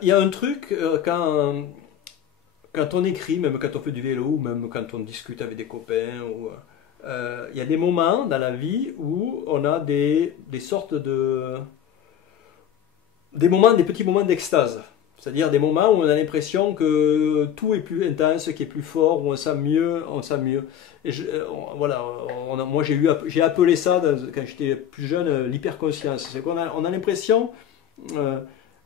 Il y a un truc, quand on écrit, même quand on fait du vélo, ou même quand on discute avec des copains, il y a des moments dans la vie où on a des sortes de... des petits moments d'extase. C'est-à-dire des moments où on a l'impression que tout est plus intense, qui est plus fort, où on sent mieux, on sent mieux. Voilà, moi j'ai appelé ça, quand j'étais plus jeune, l'hyperconscience. C'est qu'on a l'impression...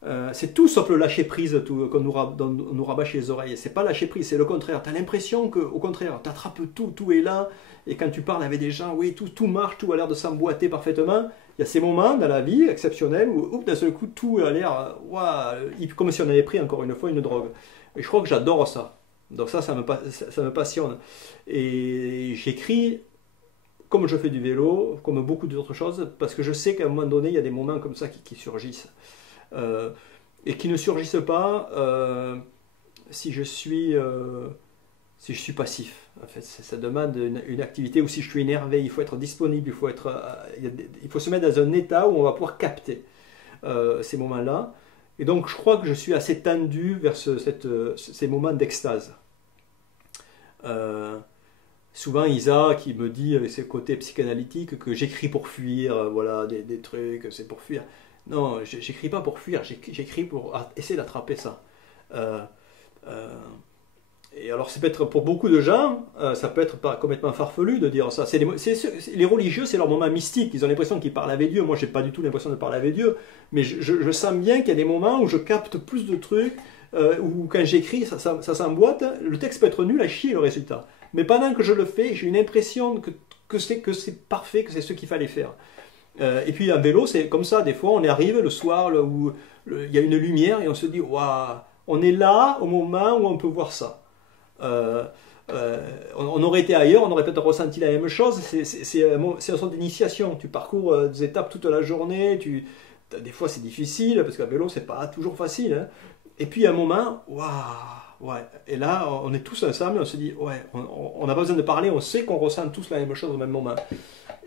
euh, c'est tout sauf le lâcher prise dont on nous rabâche les oreilles. C'est pas lâcher prise, c'est le contraire. Tu as l'impression que, au contraire, tu attrapes tout, tout est là. Et quand tu parles avec des gens, oui, tout marche, tout a l'air de s'emboîter parfaitement. Il y a ces moments dans la vie exceptionnels où d'un seul coup tout a l'air comme si on avait pris encore une fois une drogue. Et je crois que j'adore ça. Donc ça me passionne. Et j'écris comme je fais du vélo, comme beaucoup d'autres choses, parce que je sais qu'à un moment donné, il y a des moments comme ça qui surgissent. Euh, et qui ne surgissent pas si je suis passif. En fait, ça demande une activité où si je suis énervé, il faut être disponible, il faut se mettre dans un état où on va pouvoir capter ces moments-là. Et donc, je crois que je suis assez tendu vers ces moments d'extase. Souvent, Isa qui me dit avec ses côtés psychanalytiques que j'écris pour fuir, voilà, des trucs, c'est pour fuir. Non, j'écris pas pour fuir, j'écris pour essayer d'attraper ça. Euh, euh, et alors, c'est peut-être pour beaucoup de gens, ça peut être pas complètement farfelu de dire ça. Les religieux, c'est leur moment mystique. Ils ont l'impression qu'ils parlent avec Dieu. Moi, j'ai pas du tout l'impression de parler avec Dieu, mais je sens bien qu'il y a des moments où je capte plus de trucs, où quand j'écris, ça s'emboîte. Le texte peut être nul à chier le résultat. Mais pendant que je le fais, j'ai une impression que c'est parfait, que c'est ce qu'il fallait faire. Et puis un vélo, c'est comme ça. Des fois, on y arrive le soir où il y a une lumière et on se dit, waouh, on est là au moment où on peut voir ça. Euh, on aurait été ailleurs, on aurait peut-être ressenti la même chose. C'est une sorte d'initiation. Tu parcours des étapes toute la journée. Des fois, c'est difficile parce qu'un vélo, c'est pas toujours facile. Hein. Et puis, à un moment, waouh, ouais. Et là, on est tous ensemble. On se dit, ouais, on n'a pas besoin de parler. On sait qu'on ressent tous la même chose au même moment.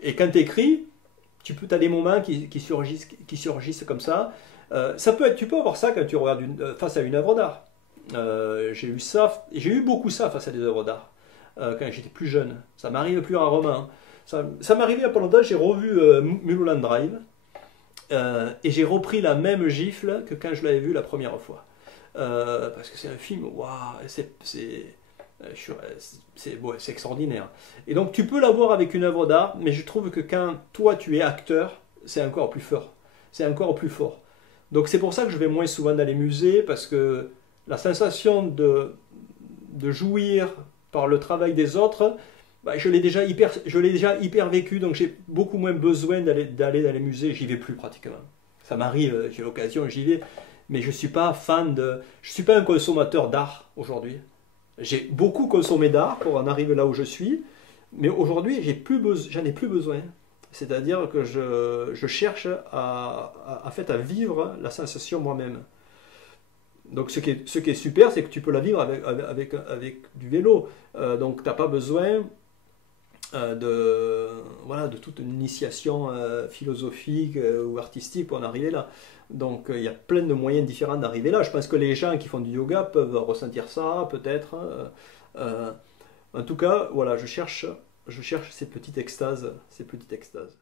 Et quand tu écris, as des moments qui surgissent comme ça. Tu peux avoir ça quand tu regardes face à une œuvre d'art. J'ai eu beaucoup ça face à des œuvres d'art quand j'étais plus jeune. Ça m'arrive plus rarement. Ça m'arrivait il y a pas longtemps, j'ai revu Mulholland Drive et j'ai repris la même gifle que quand je l'avais vu la première fois. Parce que c'est un film, waouh, c'est extraordinaire. Et donc tu peux l'avoir avec une œuvre d'art, mais je trouve que quand toi tu es acteur, c'est encore plus fort. C'est encore plus fort. Donc c'est pour ça que je vais moins souvent dans les musées, parce que la sensation de jouir par le travail des autres, bah, je l'ai déjà hyper vécu, donc j'ai beaucoup moins besoin d'aller dans les musées, j'y vais plus pratiquement. Ça m'arrive, j'ai l'occasion, j'y vais, mais je suis pas un consommateur d'art aujourd'hui. J'ai beaucoup consommé d'art pour en arriver là où je suis, mais aujourd'hui, j'en ai plus besoin. C'est-à-dire que je cherche à vivre la sensation moi-même. Donc ce qui est super, c'est que tu peux la vivre avec du vélo. Donc tu n'as pas besoin de toute une initiation philosophique ou artistique pour en arriver là. Donc il y a plein de moyens différents d'arriver là. Je pense que les gens qui font du yoga peuvent ressentir ça, peut-être. En tout cas, voilà, je cherche ces petites extases, ces petites extases.